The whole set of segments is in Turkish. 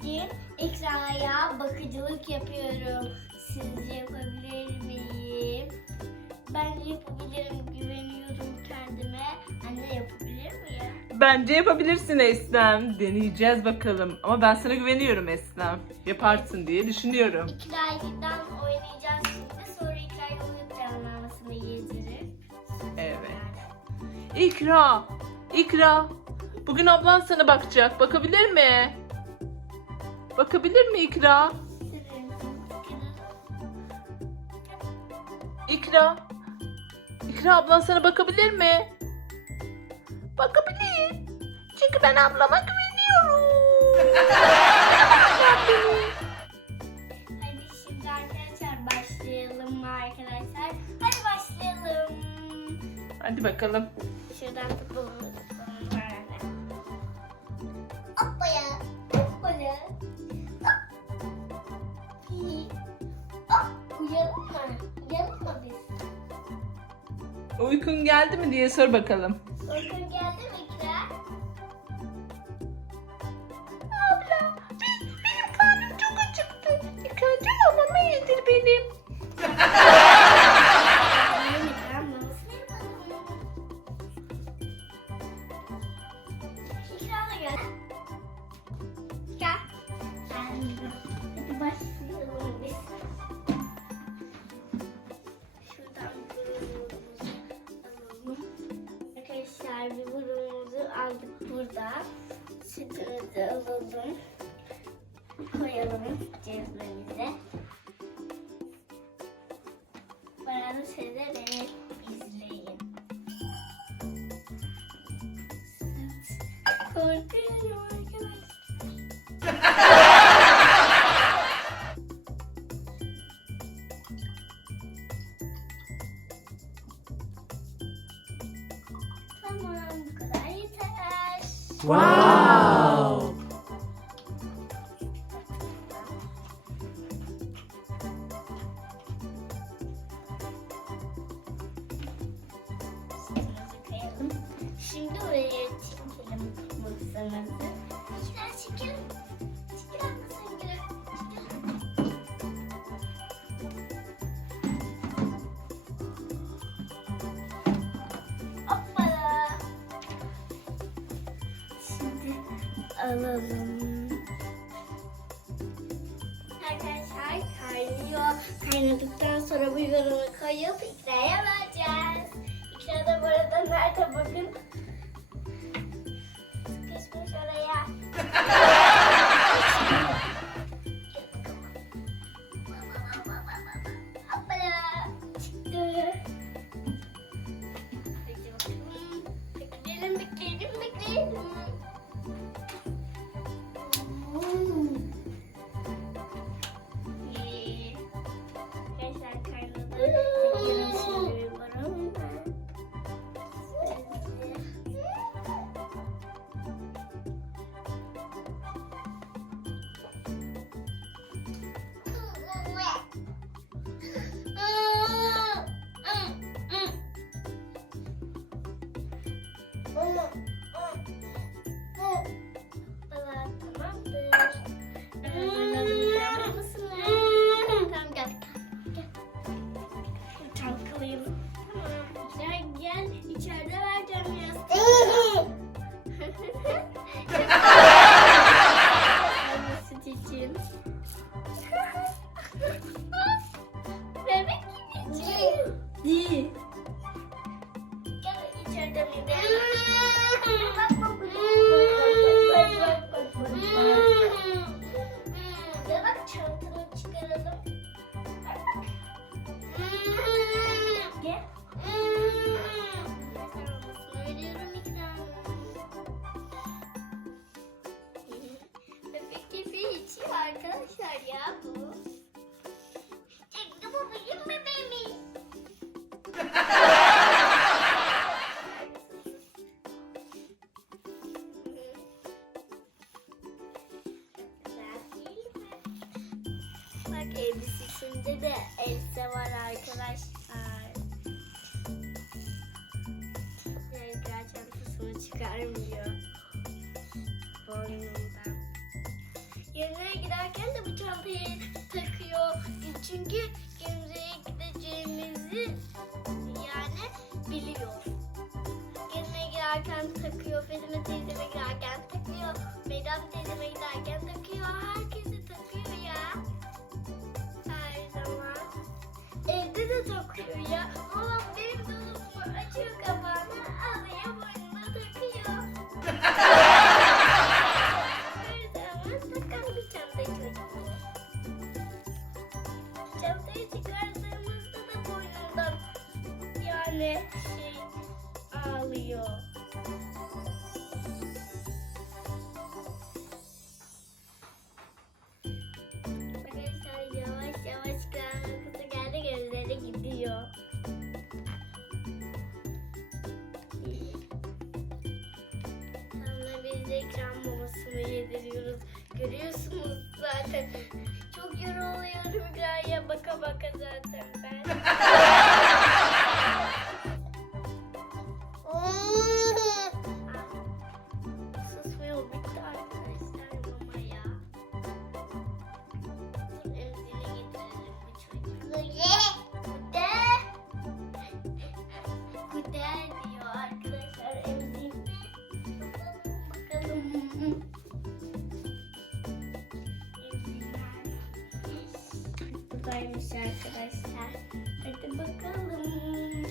bugün Ekra'ya bakıcılık yapıyorum. Sizce yapabilir miyim? Bence yapabilirim. Güveniyorum kendime. Anne yapabilir miyim? Bence yapabilirsin Eslem. Deneyeceğiz bakalım. Ama ben sana güveniyorum Eslem. Yaparsın diye düşünüyorum. İkra'dan oynayacağız şimdi. Sonra İkra'ya uyup canlanmasını yedirir. Evet. İkra, İkra. Bugün ablan sana bakacak. Bakabilir mi? Bakabilir mi İkra? İkra. İkra ablan sana bakabilir mi? Bakabilir. Çünkü ben ablama güveniyorum. Hadi şimdi arkadaşlar başlayalım mı arkadaşlar? Hadi başlayalım. Hadi bakalım. Şuradan tutmamız Uykun geldi mi diye sor bakalım. Uykun geldi mi Kira? Abla, benim, benim karnım çok acıktı. İlk önce babama yedir benim. Hadi başlayalım biz. Burada. Sütümüzü alalım. Koyalım cezvemize. Wow. Şimdi oraya alalım. Arkadaşlar kaynıyor. Kaynadıktan sonra biberonu koyup ikraya vereceğiz. İkra da bu arada nerede bakın. Çalkalayalım. Tamam. Gel gel. İçeride vereceğim yastığı. Süt için. Bebek gibi. Değil. Gel içeride mi Bak elbisesinde de elbise var arkadaşlar. Renkler çantasını çıkarmıyor. Boynundan. Gezmeye giderken de bu çantayı takıyor. Çünkü gezmeye gideceğimizi yani biliyor. Gezmeye giderken takıyor. Fetime teyzeme giderken takıyor. Meydam teyzeme giderken takıyor. Herkese Takıyor ya. Babam benim dolabımı açıyor kapağını alıyor boynuna takıyor. Her zaman takan bir çanta çocuk. Çantayı çıkardığımızda da boynundan yani şey ağlıyor. De ekran mamasını yediriyoruz. Görüyorsunuz zaten. Çok yoruluyorum Migra'ya baka baka zaten ben. Buradaymış arkadaşlar. Hadi bakalım.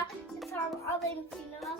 Duramıyor ya. Tamam alayım seni al.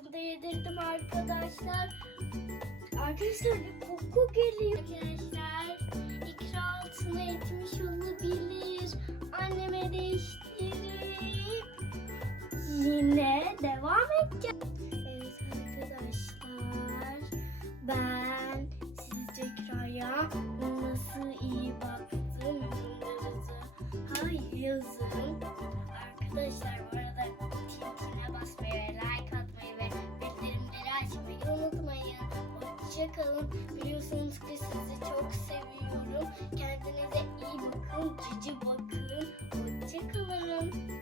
Mamasını da yedirdim arkadaşlar. Arkadaşlar bir koku geliyor. Arkadaşlar ikra altına etmiş olabilir. Anneme değiştirip yine devam edeceğim. Evet arkadaşlar ben sizce ikraya nasıl iyi baktım hayır yazın. Arkadaşlar bu hoşça. Biliyorsunuz ki sizi çok seviyorum. Kendinize iyi bakın, cici bakın. Hoşça kalın.